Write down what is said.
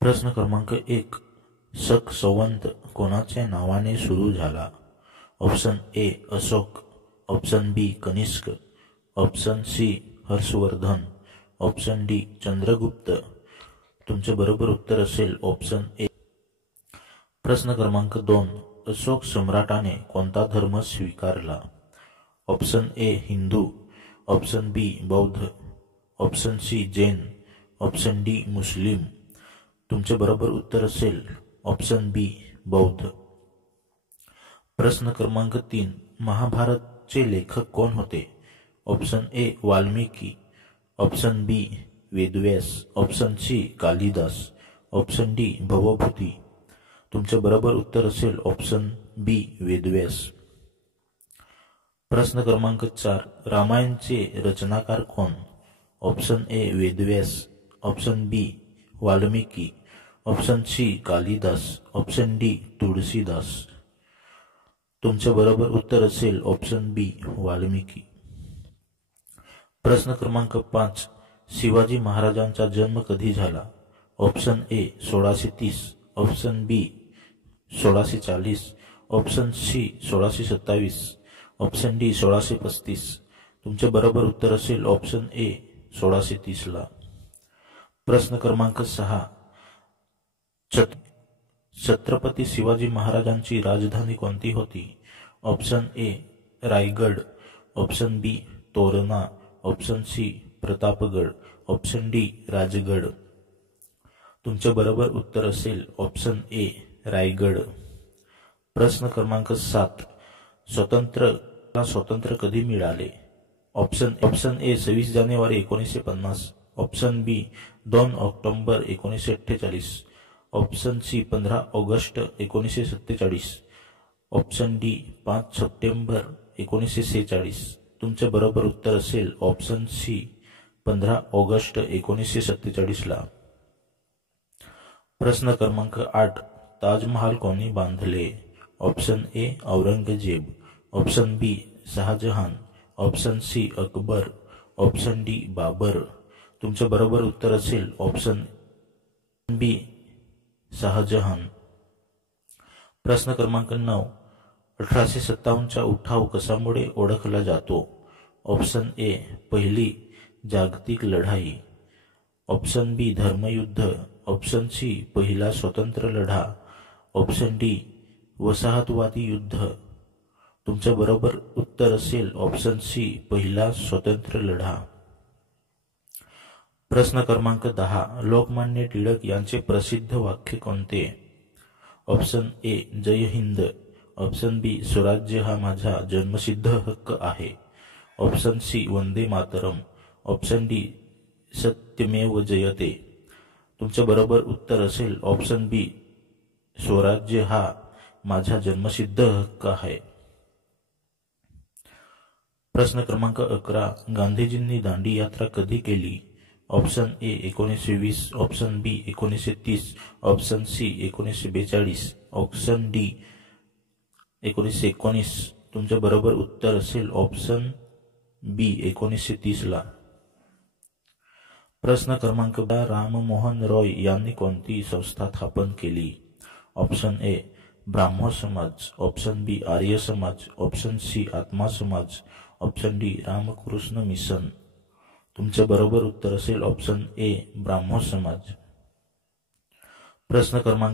प्रश्न क्रमांक 1. शक संवत कोणाच्या नावाने सुरू झाला? Option A Ashok, option B Kanishka, option C Harshvardhan, option D Chandragupta. तुमचे बरोबर उत्तर असेल ऑप्शन ए. प्रश्न क्रमांक 2. अशोक सम्राटाने कोणता धर्म स्वीकारला? Option A Hindu, option B बौद्ध, option C Jain, option D Muslim. तुमचे बरोबर उत्तर असेल ऑप्शन बी बौद्ध. प्रश्न क्रमांक 3. महाभारतचे लेखक कोण होते? Option A Valmiki, option B Vedvyas, option C Kalidas, option D Bhavabhuti. तुमचे बरोबर उत्तर असेल ऑप्शन बी वेदव्यास. प्रश्न क्रमांक 4. रामायणचे रचनाकार कोण? Option A Vedvyas, option B Valmiki, option C Kalidas, option D Tulsidas. तुमचे बरोबर उत्तर असेल ऑप्शन बी वाल्मिकी. प्रश्न क्रमांक 5. शिवाजी महाराजांचा जन्म कधी झाला? Option A 1630, option B 1640, option C 1627, option D 1635. तुमचे बरोबर उत्तर असेल ऑप्शन ए 1630 ला. प्रश्न क्रमांक 6. छत्रपती शिवाजी महाराजांची राजधानी कोणती होती? Option A Raigad, option B Torna, option C Pratapgad, option D Rajgad. तुमचे बरोबर उत्तर असेल ऑप्शन ए रायगड. प्रश्न क्रमांक 7. स्वातंत्र्य कधी मिळाले? ऑप्शन ए 26 जानेवारी 1950, ऑप्शन बी 2 ऑक्टोबर 1948, ऑप्शन सी 15 ऑगस्ट 1947, ऑप्शन डी 5 सप्टेंबर 1946. तुमचे बरोबर उत्तर असेल ऑप्शन सी 15 ऑगस्ट 1947 ला. प्रश्न क्रमांक 8. ताजमहाल कोणी बांधले? Option A Aurangzeb, option B Shah Jahan, option C Akbar, option D Babur. तुमचे बरोबर उत्तर असेल ऑप्शन बी शहाजहान. प्रश्न क्रमांक 9. 1857चा उठाव कशामुळे ओळखला जातो? ऑप्शन ए पहिली जागतिक लढाई, ऑप्शन बी धर्मयुद्ध, ऑप्शन सी पहिला स्वतंत्र लढा, ऑप्शन डी वसाहतवादी युद्ध. तुमचे बरोबर उत्तर असेल ऑप्शन सी पहिला स्वतंत्र लढा. प्रश्न क्रमांक 10. लोकमान्य टिळक यांचे प्रसिद्ध वाक्य कोणते? ऑप्शन ए जय हिंद, ऑप्शन बी स्वराज्य हा माझा जन्मसिद्ध हक्क आहे, ऑप्शन सी वंदे मातरम, ऑप्शन डी सत्यमेव जयते. तुमचे बरोबर उत्तर असेल ऑप्शन बी स्वराज्य हा माझा जन्मसिद्ध हक्क आहे. प्रश्न क्रमांक 11. गांधीजींनी दांडी यात्रा कधी केली? Option A 1920, option B 1930, option C 1942, option D 1919. तुमचे बरोबर उत्तर असेल ऑप्शन बी 1930 ला. प्रश्न क्रमांक 12. राममोहन रॉय यांनी कोणती संस्था स्थापन केली? ऑप्शन ए ब्राह्मो समाज, ऑप्शन बी आर्य समाज, ऑप्शन सी आत्मा समाज, ऑप्शन डी रामकृष्ण मिशन. तुमचे बरोबर उत्तर असेल ऑप्शन ए ब्राह्मो समाज. प्रश्न क्रमांक